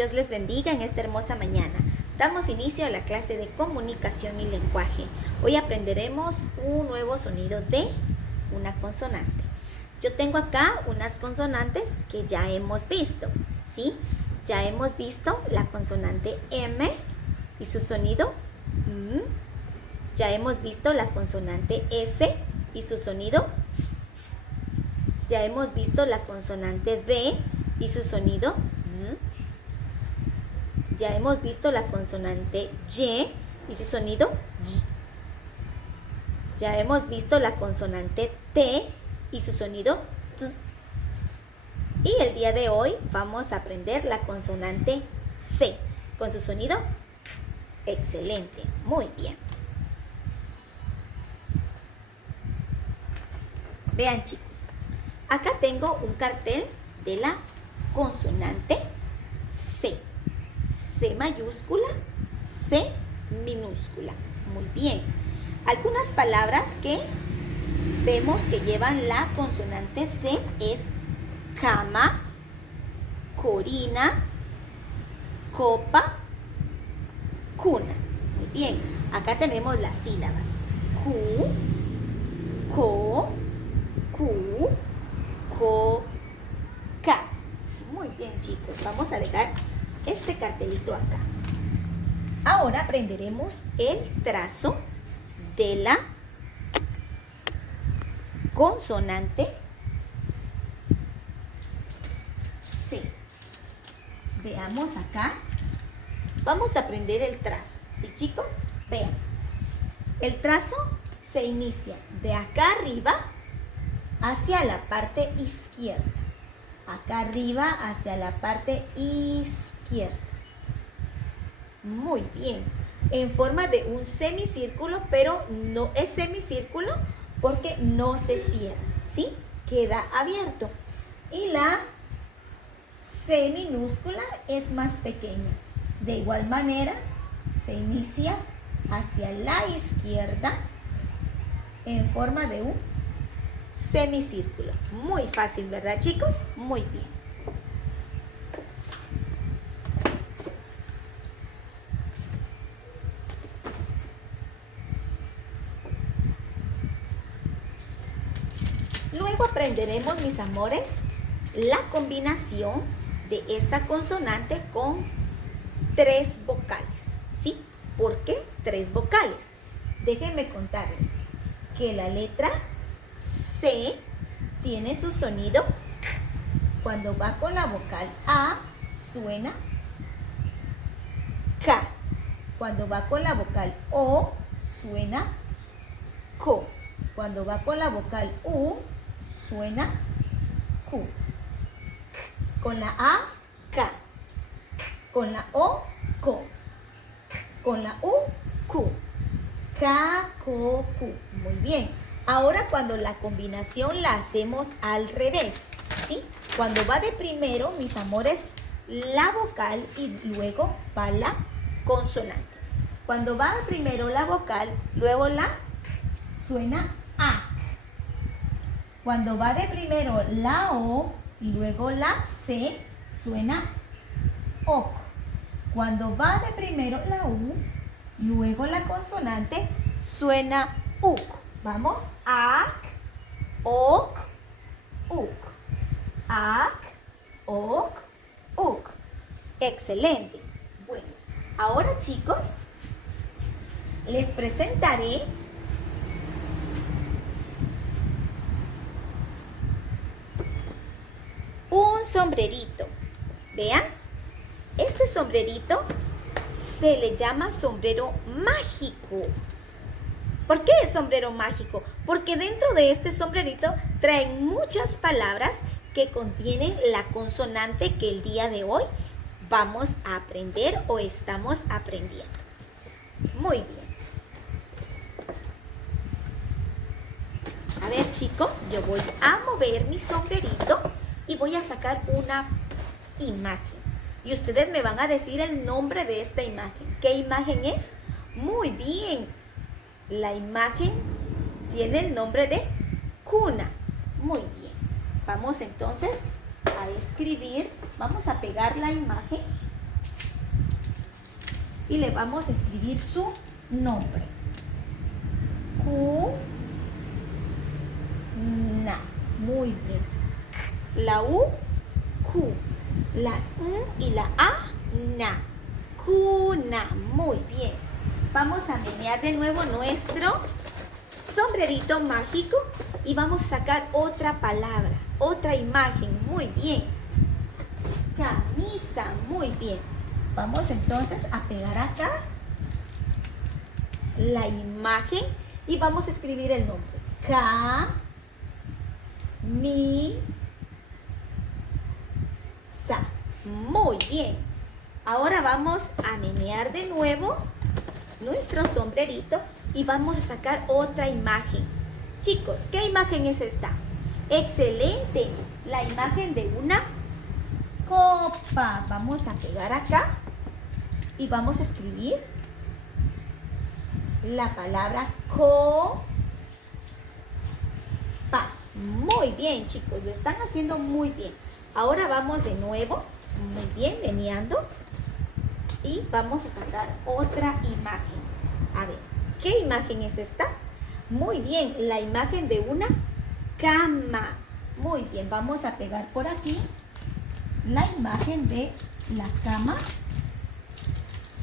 Dios les bendiga en esta hermosa mañana. Damos inicio a la clase de comunicación y lenguaje. Hoy aprenderemos un nuevo sonido de una consonante. Yo tengo acá unas consonantes que ya hemos visto, ¿sí? Ya hemos visto la consonante M y su sonido M. Ya hemos visto la consonante S y su sonido S. Ya hemos visto la consonante D y su sonido D. Ya hemos visto la consonante Y y su sonido Y. Ya hemos visto la consonante T y su sonido T. Y el día de hoy vamos a aprender la consonante C con su sonido excelente. Muy bien. Vean, chicos, acá tengo un cartel de la consonante C. C mayúscula, C minúscula. Muy bien. Algunas palabras que vemos que llevan la consonante C es cama, corina, copa, cuna. Muy bien. Acá tenemos las sílabas Q, co, Q, co, ca. Muy bien, chicos. Vamos a dejar este cartelito acá. Ahora aprenderemos el trazo de la consonante C. Veamos acá. Vamos a aprender el trazo. ¿Sí, chicos? Vean. El trazo se inicia de acá arriba hacia la parte izquierda. Acá arriba hacia la parte izquierda. Muy bien. En forma de un semicírculo, pero no es semicírculo porque no se cierra, ¿sí? Queda abierto. Y la C minúscula es más pequeña. De igual manera, se inicia hacia la izquierda en forma de un semicírculo. Muy fácil, ¿verdad, chicos? Muy bien. Luego aprenderemos, mis amores, la combinación de esta consonante con 3 vocales, ¿sí? ¿Por qué 3 vocales? Déjenme contarles que la letra C tiene su sonido K. Cuando va con la vocal A, suena K. Cuando va con la vocal O, suena CO. Cuando va con la vocal U, suena Q. Con la A, K. Con la O, CO. Con la U, Q. K, Ko, Q. Muy bien. Ahora cuando la combinación la hacemos al revés, ¿sí? Cuando va de primero, mis amores, la vocal y luego va la consonante. Cuando va primero la vocal, luego la suena A. Cuando va de primero la O y luego la C, suena OC. Cuando va de primero la U, luego la consonante, suena UC. Vamos, AC, OC, UC. AC, OC, UC. Excelente. Bueno, ahora, chicos, les presentaré un sombrerito. Vean, este sombrerito se le llama sombrero mágico. ¿Por qué es sombrero mágico? Porque dentro de este sombrerito traen muchas palabras que contienen la consonante que el día de hoy vamos a aprender o estamos aprendiendo. Muy bien. A ver, chicos, yo voy a mover mi sombrerito y voy a sacar una imagen. Y ustedes me van a decir el nombre de esta imagen. ¿Qué imagen es? Muy bien. La imagen tiene el nombre de cuna. Muy bien. Vamos entonces a escribir. Vamos a pegar la imagen y le vamos a escribir su nombre. Cu, na. Muy bien. La U, cu. La N y la A, na. Cuna. Muy bien. Vamos a menear de nuevo nuestro sombrerito mágico y vamos a sacar otra palabra, otra imagen. Muy bien. Camisa. Muy bien. Vamos entonces a pegar acá la imagen y vamos a escribir el nombre. Camisa. Muy bien. Ahora vamos a menear de nuevo nuestro sombrerito y vamos a sacar otra imagen. Chicos, ¿qué imagen es esta? ¡Excelente! La imagen de una copa. Vamos a pegar acá y vamos a escribir la palabra copa. Muy bien, chicos, lo están haciendo muy bien. Ahora vamos de nuevo, muy bien, meneando. Y vamos a sacar otra imagen. A ver, ¿qué imagen es esta? Muy bien, la imagen de una cama. Muy bien, vamos a pegar por aquí la imagen de la cama.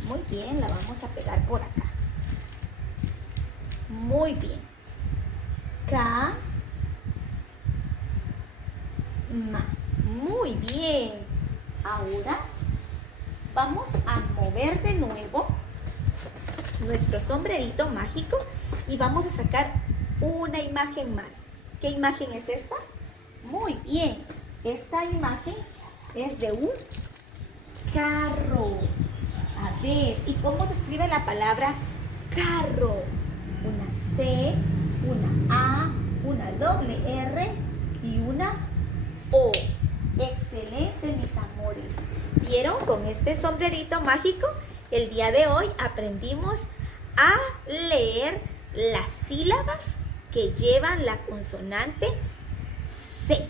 Muy bien, la vamos a pegar por acá. Muy bien. Cama. Muy bien. Ahora vamos a mover de nuevo nuestro sombrerito mágico y vamos a sacar una imagen más. ¿Qué imagen es esta? Muy bien. Esta imagen es de un carro. A ver, ¿y cómo se escribe la palabra carro? Una C, una A, una doble R y una O. Excelente, mis amores. ¿Vieron? Con este sombrerito mágico, el día de hoy aprendimos a leer las sílabas que llevan la consonante C.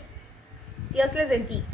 Dios les bendiga.